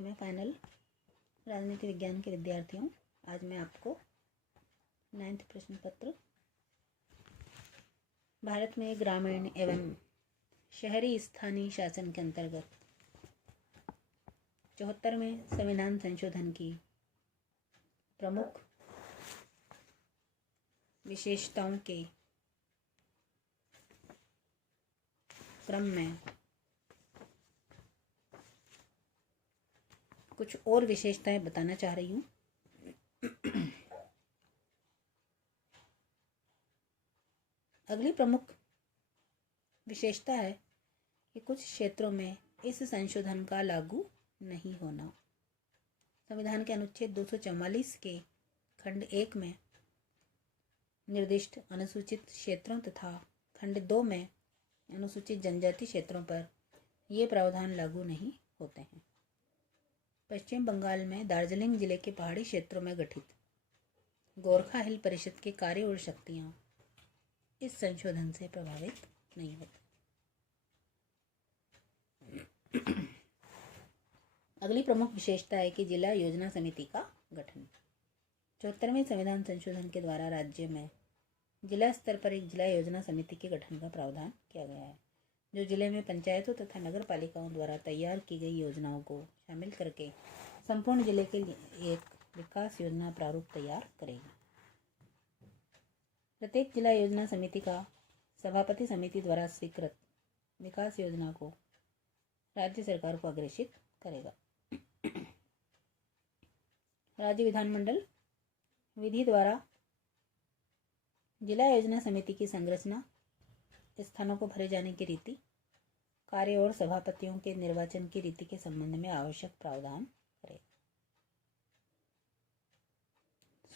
MA final राजनीति विज्ञान के विद्यार्थियों, आज मैं आपको 9th प्रश्न पत्र भारत में ग्रामीण एवं शहरी स्थानीय शासन के अंतर्गत 74वें संविधान संशोधन की प्रमुख विशेषताओं के क्रम में कुछ और विशेषताएं बताना चाह रही हूँ। अगली प्रमुख विशेषता है कि कुछ क्षेत्रों में इस संशोधन का लागू नहीं होना। संविधान के अनुच्छेद 244 के खंड 1 में निर्दिष्ट अनुसूचित क्षेत्रों तथा खंड 2 में अनुसूचित जनजाति क्षेत्रों पर ये प्रावधान लागू नहीं होते हैं। पश्चिम बंगाल में दार्जिलिंग जिले के पहाड़ी क्षेत्रों में गठित गोरखा हिल परिषद के कार्य और शक्तियाँ इस संशोधन से प्रभावित नहीं होते। अगली प्रमुख विशेषता है कि जिला योजना समिति का गठन। 74वें संविधान संशोधन के द्वारा राज्य में जिला स्तर पर एक जिला योजना समिति के गठन का प्रावधान किया गया है, जो जिले में पंचायतों तथा नगर पालिकाओं द्वारा तैयार की गई योजनाओं को शामिल करके संपूर्ण जिले के लिए एक विकास योजना प्रारूप तैयार करेगी। प्रत्येक जिला योजना समिति का सभापति समिति द्वारा स्वीकृत विकास योजना को राज्य सरकार को अग्रेषित करेगा। राज्य विधानमंडल विधि द्वारा जिला योजना समिति की संरचना, स्थानों को भरे जाने की रीति, कार्य और सभापतियों के निर्वाचन की रीति के संबंध में आवश्यक प्रावधान करेगा।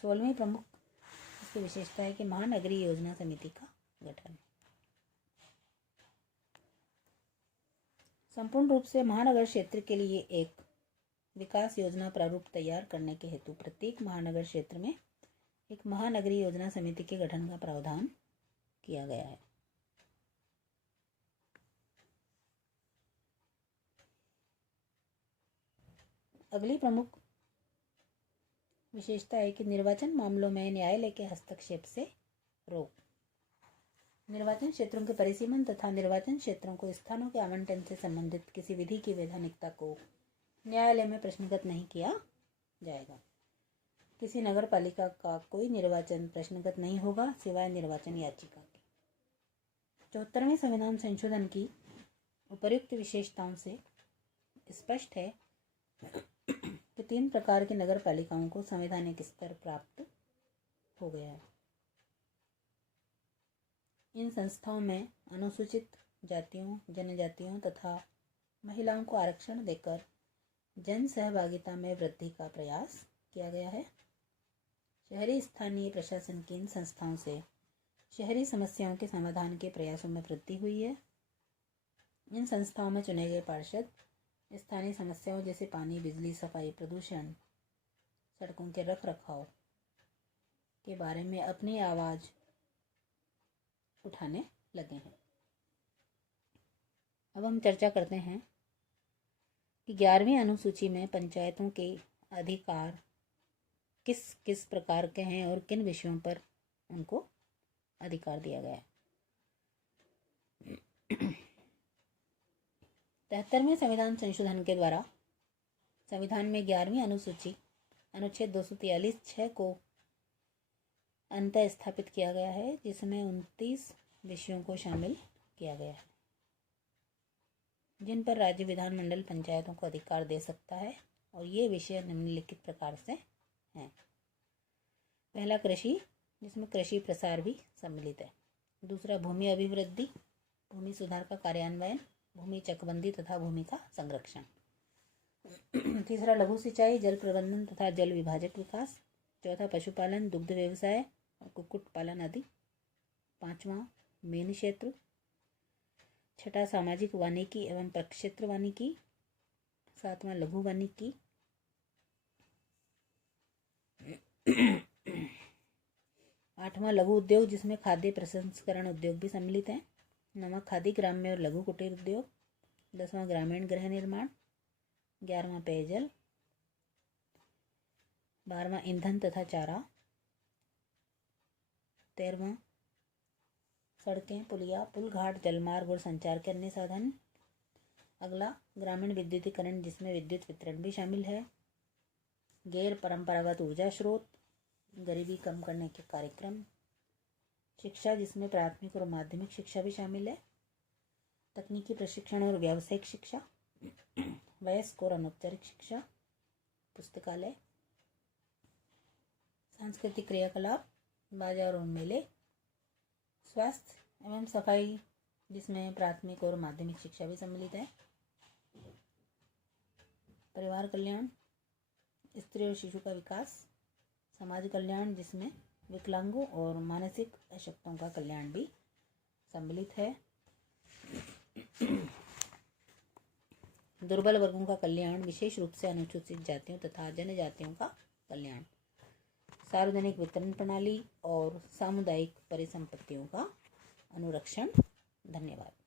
16वीं प्रमुख इसकी विशेषता है कि महानगरीय योजना समिति का गठन। संपूर्ण रूप से महानगर क्षेत्र के लिए एक विकास योजना प्रारूप तैयार करने के हेतु प्रत्येक महानगर क्षेत्र में एक महानगरीय योजना समिति के गठन का प्रावधान किया गया है। अगली प्रमुख विशेषता है कि निर्वाचन मामलों में न्यायालय के हस्तक्षेप से रोक। निर्वाचन क्षेत्रों के परिसीमन तथा निर्वाचन क्षेत्रों को स्थानों के आवंटन से संबंधित किसी विधि की वैधानिकता को न्यायालय में प्रश्नगत नहीं किया जाएगा। किसी नगर पालिका का कोई निर्वाचन प्रश्नगत नहीं होगा सिवाय निर्वाचन याचिका के। 74वें संविधान संशोधन की उपर्युक्त विशेषताओं से स्पष्ट है कि 3 प्रकार के नगर पालिकाओं को संवैधानिक स्तर प्राप्त हो गया है। इन संस्थाओं में अनुसूचित जातियों, जनजातियों तथा महिलाओं को आरक्षण देकर जन सहभागिता में वृद्धि का प्रयास किया गया है। शहरी स्थानीय प्रशासन की इन संस्थाओं से शहरी समस्याओं के समाधान के प्रयासों में वृद्धि हुई है। इन संस्थाओं में चुने गए पार्षद स्थानीय समस्याओं जैसे पानी, बिजली, सफाई, प्रदूषण, सड़कों के रख रखाव के बारे में अपनी आवाज़ उठाने लगे हैं। अब हम चर्चा करते हैं कि 11वीं अनुसूची में पंचायतों के अधिकार किस किस प्रकार के हैं और किन विषयों पर उनको अधिकार दिया गया है। 73वें संविधान संशोधन के द्वारा संविधान में 11वीं अनुसूची अनुच्छेद 243(6) को अंतः स्थापित किया गया है, जिसमें 29 विषयों को शामिल किया गया है, जिन पर राज्य विधानमंडल पंचायतों को अधिकार दे सकता है। और ये विषय निम्नलिखित प्रकार से हैं। पहला कृषि, जिसमें कृषि प्रसार भी सम्मिलित है। दूसरा भूमि अभिवृद्धि, भूमि सुधार का कार्यान्वयन, भूमि चकबंदी तथा भूमि का संरक्षण। तीसरा लघु सिंचाई, जल प्रबंधन तथा जल विभाजक विकास। चौथा पशुपालन, दुग्ध व्यवसाय और कुक्कुट पालन आदि। 5वां मेन क्षेत्र। 6ठा सामाजिक वानिकी एवं प्रक्षेत्र वानिकी। 7वां लघु वानिकी। 8वां लघु उद्योग, जिसमें खाद्य प्रसंस्करण उद्योग भी सम्मिलित हैं। 9वां खादी, ग्राम्य और लघु कुटीर उद्योग। 10वां ग्रामीण गृह निर्माण। 11वां पेयजल, 12वां ईंधन तथा चारा, 13वां सड़कें, पुलिया, पुल घाट, जलमार्ग और संचार के अन्य साधन। अगला ग्रामीण विद्युतीकरण, जिसमें विद्युत वितरण भी शामिल है। गैर परंपरागत ऊर्जा स्रोत, गरीबी कम करने के कार्यक्रम। शिक्षा, जिसमें प्राथमिक और माध्यमिक शिक्षा भी शामिल है। तकनीकी प्रशिक्षण और व्यावसायिक शिक्षा, वयस्क और अनौपचारिक शिक्षा, पुस्तकालय, सांस्कृतिक क्रियाकलाप, बाजार और मेले, स्वास्थ्य एवं सफाई, जिसमें प्राथमिक और माध्यमिक शिक्षा भी सम्मिलित है। परिवार कल्याण, स्त्री और शिशु का विकास, समाज कल्याण, जिसमें विकलांगों और मानसिक अशक्तों का कल्याण भी सम्मिलित है। दुर्बल वर्गों का कल्याण, विशेष रूप से अनुसूचित जातियों तथा जनजातियों का कल्याण। सार्वजनिक वितरण प्रणाली और सामुदायिक परिसंपत्तियों का अनुरक्षण। धन्यवाद।